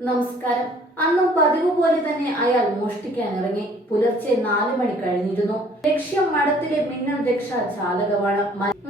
നമസ്കാരം അന്നും പതിവ് പോലെ തന്നെ അയാൾ മോഷ്ടിക്കാൻ ഇറങ്ങി. പുലർച്ചെ നാലു മണി കഴിഞ്ഞിരുന്നു. ലക്ഷ്യം മഠത്തിലെ മിന്നൽ രക്ഷാ ചാലകമാണ്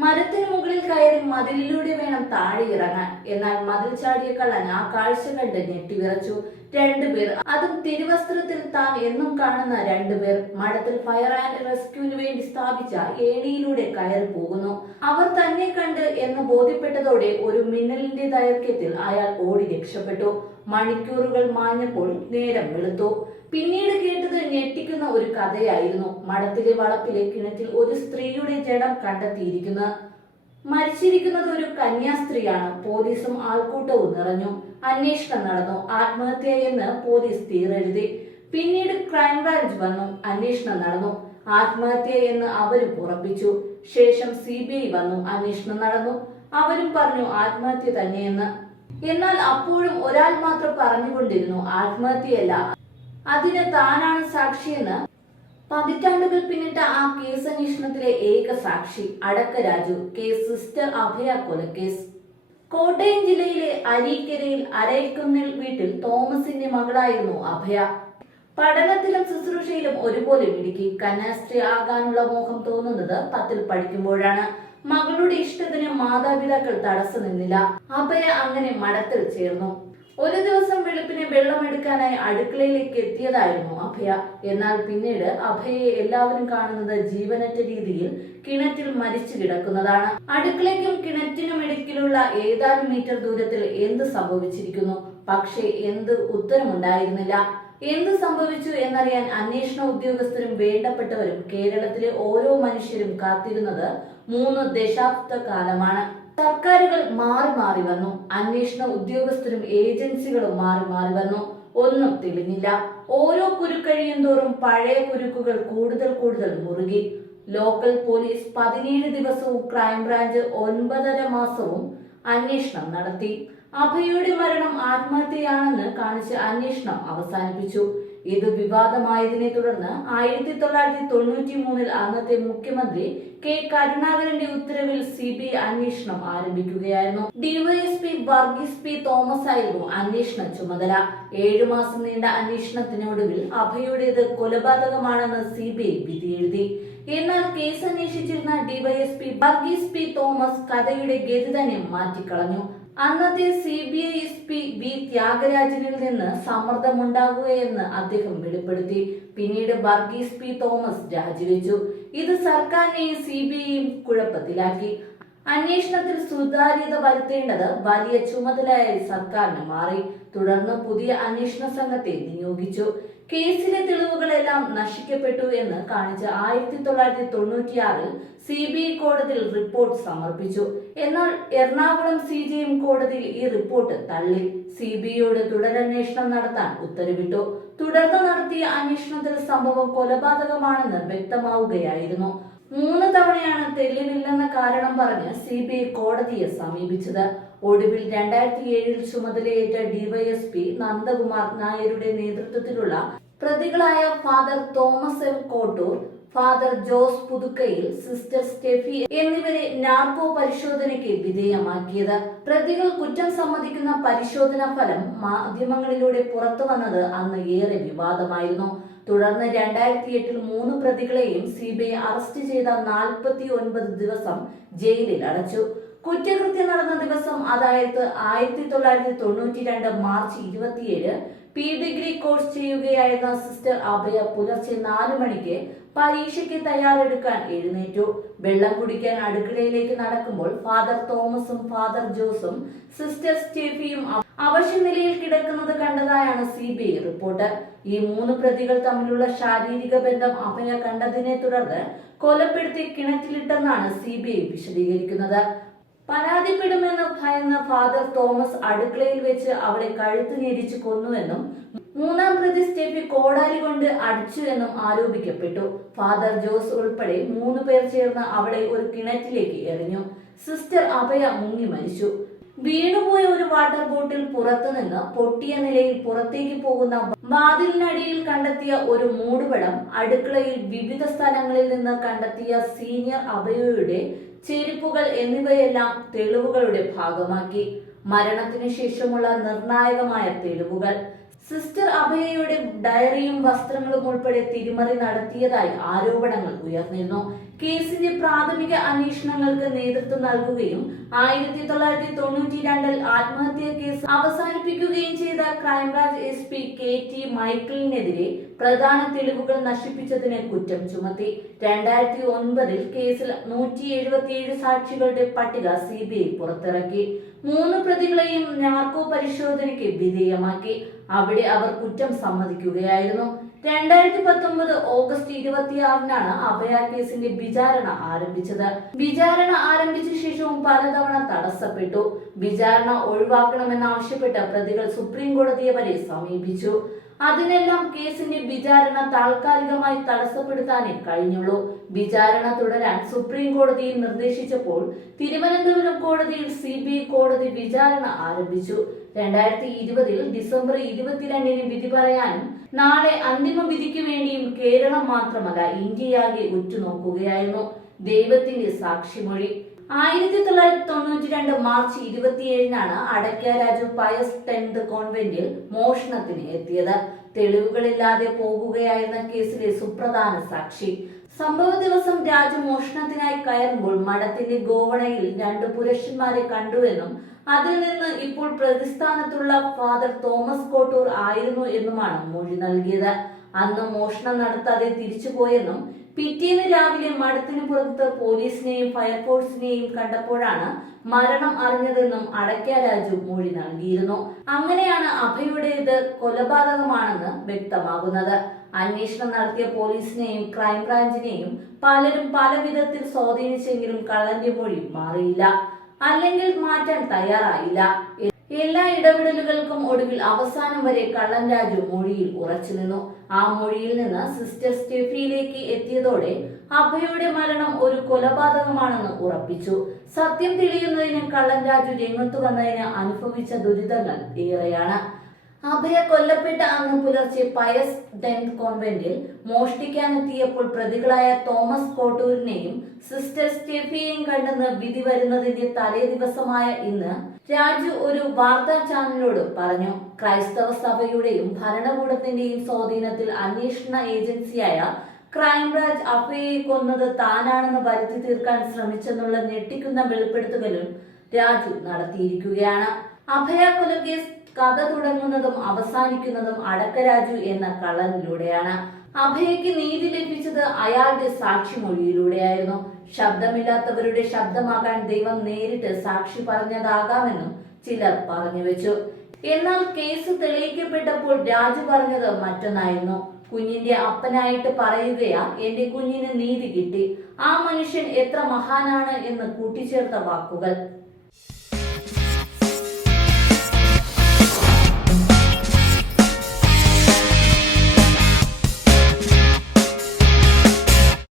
മരത്തിന് മുകളിൽ കയറി മതിലിലൂടെ വേണം താഴെ ഇറങ്ങാൻ. എന്നാൽ മതിൽ ചാടിയ കള്ളൻ ആ കാഴ്ച കണ്ട് ഞെട്ടിവിറച്ചു രണ്ടുപേർ അതും തിരുവസ്ത്രത്തിൽ താൻ എന്നും കാണുന്ന രണ്ടുപേർ മഠത്തിൽ ഫയർ ആൻഡ് റെസ്ക്യൂവിന് വേണ്ടി സ്ഥാപിച്ച ഏണിയിലൂടെ കയറി പോകുന്നു. അവർ തന്നെ കണ്ട് എന്ന് ബോധ്യപ്പെട്ടതോടെ ഒരു മിന്നലിന്റെ ദൈർഘ്യത്തിൽ അയാൾ ഓടി രക്ഷപ്പെട്ടു. മണിക്കൂറുകൾ മാഞ്ഞപ്പോൾ നേരം വെളുത്തു. പിന്നീട് കേട്ടത് ഞെട്ടിക്കുന്ന ഒരു കഥയായിരുന്നു മഠത്തിലെ വളപ്പിലെ കിണറ്റിൽ ഒരു സ്ത്രീയുടെ ജഡം കണ്ടെത്തിയിരിക്കുന്നത്. മരിച്ചിരിക്കുന്നത് ഒരു കന്യാസ്ത്രീയാണ്. പോലീസും ആൾക്കൂട്ടവും നിറഞ്ഞു. അന്വേഷണം നടന്നു. ആത്മഹത്യയെന്ന് പോലീസ് തീരെഴുതി. പിന്നീട് ക്രൈംബ്രാഞ്ച് വന്നു. അന്വേഷണം നടന്നു. ആത്മഹത്യ എന്ന് അവരും ഉറപ്പിച്ചു ശേഷം സി ബി ഐ വന്നു. അന്വേഷണം നടന്നു. അവരും പറഞ്ഞു ആത്മഹത്യ തന്നെയെന്ന്. എന്നാൽ അപ്പോഴും ഒരാൾ മാത്രം പറഞ്ഞുകൊണ്ടിരുന്നു ആത്മഹത്യയല്ല. അതിന് താനാണ് സാക്ഷിയെന്ന്. പതിറ്റാണ്ടുകൾ പിന്നിട്ട ആ കേസ് അന്വേഷണത്തിലെ ഏക സാക്ഷി അടക്ക രാജു കേസ് സിസ്റ്റർ അഭയ കൊലക്കേസ്. കോട്ടയം ജില്ലയിലെ അരീക്കരയിൽ അരയ്ക്കുന്നിൽ വീട്ടിൽ തോമസിന്റെ മകളായിരുന്നു അഭയ പഠനത്തിലും ശുശ്രൂഷയിലും ഒരുപോലെ മിടുക്കി. കന്യാസ്ത്രീ ആകാനുള്ള മോഹം തോന്നുന്നത് പത്തിൽ പഠിക്കുമ്പോഴാണ്. മകളുടെ ഇഷ്ടത്തിന് മാതാപിതാക്കൾ തടസ്സം നിന്നില്ല. അഭയ അങ്ങനെ മഠത്തിൽ ചേർന്നു. ഒരു ദിവസം വെളുപ്പിനെ വെള്ളമെടുക്കാനായി അടുക്കളയിലേക്ക് എത്തിയതായിരുന്നു അഭയ. എന്നാൽ പിന്നീട് അഭയയെ എല്ലാവരും കാണുന്നത് ജീവനറ്റ രീതിയിൽ കിണറ്റിൽ മരിച്ചു കിടക്കുന്നതാണ്. അടുക്കളയ്ക്കും കിണറ്റിനും ഇടയ്ക്കിലുള്ള ഏതാനും മീറ്റർ ദൂരത്തിൽ എന്ത് സംഭവിച്ചിരിക്കുന്നു? പക്ഷേ എന്ത് ഉത്തരമുണ്ടായിരുന്നില്ല. എന്ത് സംഭവിച്ചു എന്നറിയാൻ അന്വേഷണ ഉദ്യോഗസ്ഥരും വേണ്ടപ്പെട്ടവരും കേരളത്തിലെ ഓരോ മനുഷ്യരും കാത്തിരുന്നത് മൂന്ന് ദശാബ്ദ കാലമാണ് സർക്കാരുകൾ മാറി മാറി വന്നു. അന്വേഷണ ഉദ്യോഗസ്ഥരും ഏജൻസികളും മാറി മാറി വന്നു. ഒന്നും തെളിഞ്ഞില്ല. ഓരോ കുരുക്കഴിയും തോറും പഴയ കുരുക്കുകൾ കൂടുതൽ കൂടുതൽ മുറുകി. ലോക്കൽ പോലീസ് പതിനേഴ് ദിവസവും ക്രൈംബ്രാഞ്ച് ഒൻപതര മാസവും അന്വേഷണം നടത്തി. അഭയയുടെ മരണം ആത്മഹത്യയാണെന്ന് കാണിച്ച് അന്വേഷണം അവസാനിപ്പിച്ചു. ഇത് വിവാദമായതിനെ തുടർന്ന് ആയിരത്തി തൊള്ളായിരത്തി തൊണ്ണൂറ്റി മൂന്നിൽ അന്നത്തെ മുഖ്യമന്ത്രി കെ കരുണാകരന്റെ ഉത്തരവിൽ സി ബി ഐ അന്വേഷണം ആരംഭിക്കുകയായിരുന്നു. ഡിവൈഎസ്പി വർഗീസ് പി തോമസ് ആയിരുന്നു അന്വേഷണ ചുമതല. ഏഴു മാസം നീണ്ട അന്വേഷണത്തിനൊടുവിൽ അഭയുടേത് കൊലപാതകമാണെന്ന് സി ബി ഐ വിധിയെഴുതി. എന്നാൽ കേസ് അന്വേഷിച്ചിരുന്ന ഡിവൈഎസ്പി വർഗീസ് പി തോമസ് കഥയുടെ ഗതി തന്നെ മാറ്റിക്കളഞ്ഞു. അന്നത്തെ C B I S P B ത്യാഗരാജനിൽ നിന്ന് സമ്മർദ്ദമുണ്ടാകുകയെന്ന് അദ്ദേഹം വെളിപ്പെടുത്തി. പിന്നീട് വർഗീസ് പി തോമസ് രാജിവെച്ചു. ഇത് സർക്കാരിനെയും സി ബി ഐയും കുഴപ്പത്തിലാക്കി. അന്വേഷണത്തിൽ സുതാര്യത വരുത്തേണ്ടത് വലിയ ചുമതലയായി സർക്കാരിന് മാറി. തുടർന്ന് പുതിയ അന്വേഷണ സംഘത്തെ നിയോഗിച്ചു. കേസിലെ തെളിവുകളെല്ലാം നശിക്കപ്പെട്ടു എന്ന് കാണിച്ച് ആയിരത്തി തൊള്ളായിരത്തി തൊണ്ണൂറ്റിയാറിൽ സി ബി ഐ കോടതിയിൽ റിപ്പോർട്ട് സമർപ്പിച്ചു. എന്നാൽ എറണാകുളം സി ജി എം കോടതിയിൽ ഈ റിപ്പോർട്ട് തള്ളി. സി ബി ഐയോട് തുടരന്വേഷണം നടത്താൻ ഉത്തരവിട്ടു. തുടർന്ന് നടത്തിയ അന്വേഷണത്തിൽ സംഭവം കൊലപാതകമാണെന്ന് വ്യക്തമാവുകയായിരുന്നു. മൂന്ന് തവണയാണ് തെളിവില്ലെന്ന കാരണം പറഞ്ഞ് സി ബി ഐ കോടതിയെ സമീപിച്ചത്. ഒടുവിൽ രണ്ടായിരത്തി ഏഴിൽ ചുമതലയേറ്റ ഡിവൈഎസ്പി നന്ദകുമാർ നായരുടെ നേതൃത്വത്തിലുള്ള പ്രതികളായ father Thomas M Kottoor father Jose Puthukkayil sister Stephy എന്നിവരെ നാർക്കോ പരിശോധനയ്ക്ക് വിധേയമാക്കിയത്. പ്രതികൾ കുറ്റം സമ്മതിക്കുന്ന പരിശോധനാ ഫലം മാധ്യമങ്ങളിലൂടെ പുറത്തു വന്നത് അന്ന് ഏറെ വിവാദമായിരുന്നു. തുടർന്ന് രണ്ടായിരത്തി എട്ടിൽ മൂന്ന് പ്രതികളെയും സി ബി ഐ അറസ്റ്റ് ചെയ്ത നാൽപ്പത്തി ഒൻപത് ദിവസം ജയിലിൽ അടച്ചു. കുറ്റകൃത്യം നടന്ന ദിവസം അതായത് ആയിരത്തി തൊള്ളായിരത്തി തൊണ്ണൂറ്റി രണ്ട് മാർച്ച് ഇരുപത്തിയേഴ് പി ഡിഗ്രി കോഴ്സ് ചെയ്യുകയായിരുന്ന സിസ്റ്റർ അഭയ പുലർച്ചെ നാലു മണിക്ക് പരീക്ഷയ്ക്ക് തയ്യാറെടുക്കാൻ എഴുന്നേറ്റു. വെള്ളം കുടിക്കാൻ അടുക്കളയിലേക്ക് നടക്കുമ്പോൾ ഫാദർ തോമസും ഫാദർ ജോസും സിസ്റ്റർ സ്റ്റെഫിയും അവശ്യ അവശനിലയിൽ കിടക്കുന്നത് കണ്ടതായാണ് സി ബി ഐ റിപ്പോർട്ട്. ഈ മൂന്ന് പ്രതികൾ തമ്മിലുള്ള ശാരീരിക ബന്ധം അഭയ കണ്ടതിനെ തുടർന്ന് കൊലപ്പെടുത്തി കിണറ്റിലിട്ടെന്നാണ് സി ബി ഐ വിശദീകരിക്കുന്നത്. പരാതിപ്പെടുമെന്ന് ഭയന്ന ഫാദർ തോമസ് അടുക്കളയിൽ വെച്ച് അവളെ കഴുത്ത് ഞെരിച്ച് കൊന്നുവെന്നും മൂന്നാം പ്രതി സ്റ്റെഫി കോടാലി കൊണ്ട് അടിച്ചു എന്നും ആരോപിക്കപ്പെട്ടു. ഫാദർ ജോസ് ഉൾപ്പെടെ മൂന്ന് പേർ ചേർന്ന് അവളെ ഒരു കിണറ്റിലേക്ക് എറിഞ്ഞു. സിസ്റ്റർ അഭയ മുങ്ങി മരിച്ചു. വീണുപോയ ഒരു വാട്ടർ ബോട്ടിൽ പുറത്തുനിന്ന് പൊട്ടിയ നിലയിൽ പുറത്തേക്ക് പോകുന്ന വാതിലിനടിയിൽ കണ്ടെത്തിയ ഒരു മൂടുപടം അടുക്കളയിൽ വിവിധ സ്ഥലങ്ങളിൽ നിന്ന് കണ്ടെത്തിയ സീനിയർ അഭയയുടെ ചെരുപ്പുകൾ എന്നിവയെല്ലാം തെളിവുകളുടെ ഭാഗമാക്കി. മരണത്തിനു ശേഷമുള്ള നിർണായകമായ തെളിവുകൾ. സിസ്റ്റർ അഭയയുടെ ഡയറിയും വസ്ത്രങ്ങളും ഉൾപ്പെടെ തിരിമറി നടത്തിയതായി ആരോപണങ്ങൾ ഉയർന്നിരുന്നു. കേസിന്റെ പ്രാഥമിക അന്വേഷണങ്ങൾക്ക് നേതൃത്വം നൽകുകയും ആയിരത്തി തൊള്ളായിരത്തി തൊണ്ണൂറ്റി രണ്ടിൽ ആത്മഹത്യാ കേസ് അവസാനിപ്പിക്കുകയും ചെയ്ത crime branch S P K T മൈക്കിളിനെതിരെ പ്രധാന തെളിവുകൾ നശിപ്പിച്ചതിന് കുറ്റം ചുമത്തി. രണ്ടായിരത്തി ഒൻപതിൽ കേസിൽ നൂറ്റി എഴുപത്തിയേഴ് സാക്ഷികളുടെ പട്ടിക സി ബി ഐ പുറത്തിറക്കി. മൂന്ന് പ്രതികളെയും നാർക്കോ പരിശോധനയ്ക്ക് വിധേയമാക്കി. അവിടെ അവർ കുറ്റം സമ്മതിക്കുകയായിരുന്നു. രണ്ടായിരത്തി പത്തൊമ്പത് ഓഗസ്റ്റ് ഇരുപത്തിയാറിനാണ് അഭയ കേസിന്റെ വിചാരണ ആരംഭിച്ചത്. വിചാരണ ആരംഭിച്ച ശേഷവും പലതവണ തടസ്സപ്പെട്ടു. വിചാരണ ഒഴിവാക്കണമെന്നാവശ്യപ്പെട്ട പ്രതികൾ സുപ്രീം കോടതിയെ വരെ സമീപിച്ചു. അതിനെല്ലാം കേസിന്റെ വിചാരണ താൽക്കാലികമായി തടസ്സപ്പെടുത്താനേ കഴിഞ്ഞുള്ളൂ. വിചാരണ തുടരാൻ സുപ്രീം കോടതിയിൽ നിർദ്ദേശിച്ചപ്പോൾ തിരുവനന്തപുരം കോടതിയിൽ സി കോടതി വിചാരണ ആരംഭിച്ചു. രണ്ടായിരത്തി ഇരുപതിൽ ഡിസംബർ ഇരുപത്തിരണ്ടിന് വിധി പറയാനും നാളെ അന്തിമ വിധിക്ക് വേണ്ടിയും കേരളം മാത്രമല്ല ഇന്ത്യയാകെ ഉറ്റുനോക്കുകയായിരുന്നു ദൈവത്തിന്റെ സാക്ഷിമൊഴി. ആയിരത്തി തൊള്ളായിരത്തി തൊണ്ണൂറ്റി രണ്ട് മാർച്ച് ഇരുപത്തിയേഴിനാണ് അടക്ക രാജു പയസ് ടെൻത് കോൺവെന്റിൽ മോഷണത്തിന് എത്തിയത്. തെളിവുകളില്ലാതെ പോകുകയായിരുന്ന കേസിലെ സുപ്രധാന സാക്ഷി. സംഭവ ദിവസം രാജു മോഷണത്തിനായി കയറുമ്പോൾ മഠത്തിന്റെ ഗോവണയിൽ രണ്ട് പുരുഷന്മാരെ കണ്ടുവെന്നും അതിൽ നിന്ന് ഇപ്പോൾ പ്രതിസ്ഥാനത്തുള്ള ഫാദർ തോമസ് കോട്ടൂർ ആയിരുന്നു എന്നുമാണ് മൊഴി നൽകിയത്. അന്ന് മോഷണം നടത്താതെ തിരിച്ചുപോയെന്നും പിറ്റേന്ന് രാവിലെ മഠത്തിന് പുറത്ത് പോലീസിനെയും ഫയർഫോഴ്സിനെയും കണ്ടപ്പോഴാണ് മരണം അറിഞ്ഞതെന്നും അടയ്ക്ക രാജു മൊഴി നൽകിയിരുന്നു. അങ്ങനെയാണ് ഇത് കൊലപാതകമാണെന്ന് വ്യക്തമാകുന്നത്. അന്വേഷണം നടത്തിയ പോലീസിനെയും ക്രൈംബ്രാഞ്ചിനെയും പലരും പല വിധത്തിൽ സ്വാധീനിച്ചെങ്കിലും കള്ളന്റെ മൊഴി മാറിയില്ല. അല്ലെങ്കിൽ മാറ്റാൻ തയ്യാറായില്ല. എല്ലാ ഇടപെടലുകൾക്കും ഒടുവിൽ അവസാനം വരെ കള്ളൻ രാജു മൊഴിയിൽ ഉറച്ചു നിന്നു. ആ മൊഴിയിൽ നിന്ന് സിസ്റ്റർ സ്റ്റെഫിയിലേക്ക് എത്തിയതോടെ അഭയുടെ മരണം ഒരു കൊലപാതകമാണെന്ന് ഉറപ്പിച്ചു. സത്യം തെളിയുന്നതിന് കള്ളൻ രാജു രംഗത്തു വന്നതിന് അനുഭവിച്ച ദുരിതങ്ങൾ ഏറെയാണ്. അഭയ കൊല്ലപ്പെട്ട അന്ന് പുലർച്ചെ പയസ് ഡെൻ കോൺവെന്റിൽ മോഷ്ടിക്കാനെത്തിയപ്പോൾ പ്രതികളായ തോമസ് കോട്ടൂരിനെയും സിസ്റ്റർ സ്റ്റെഫിയെയും കണ്ടെന്ന് വിധി വരുന്നതിന്റെ തലേ ദിവസമായ ഇന്ന് രാജു ഒരു വാർത്താ ചാനലിനോട് പറഞ്ഞു ക്രൈസ്തവ സഭയുടെയും ഭരണകൂടത്തിന്റെയും സ്വാധീനത്തിൽ അന്വേഷണ ഏജൻസിയായ ക്രൈംബ്രാഞ്ച് അഫയെ കൊന്നത് താനാണെന്ന് വരുത്തി തീർക്കാൻ ശ്രമിച്ചെന്നുള്ള ഞെട്ടിക്കുന്ന വെളിപ്പെടുത്തലും രാജു നടത്തിയിരിക്കുകയാണ്. അഭയ കേസ് കഥ തുടങ്ങുന്നതും അവസാനിക്കുന്നതും അടക്കരാജു എന്ന കള്ളനിലൂടെയാണ്. അഭയയ്ക്ക് നീതി ലഭിച്ചത് അയാളുടെ സാക്ഷിമൊഴിയിലൂടെയായിരുന്നു. ശബ്ദമില്ലാത്തവരുടെ ശബ്ദമാകാൻ ദൈവം നേരിട്ട് സാക്ഷി പറഞ്ഞതാകാമെന്നും ചിലർ പറഞ്ഞു വെച്ചു. എന്നാൽ കേസ് തെളിയിക്കപ്പെട്ടപ്പോൾ രാജു പറഞ്ഞത് മറ്റൊന്നായിരുന്നു. കുഞ്ഞിന്റെ അപ്പനായിട്ട് പറയുകയാ എന്റെ കുഞ്ഞിന് നീതി കിട്ടി. ആ മനുഷ്യൻ എത്ര മഹാനാണ് എന്ന് കൂട്ടിച്ചേർത്ത വാക്കുകൾ.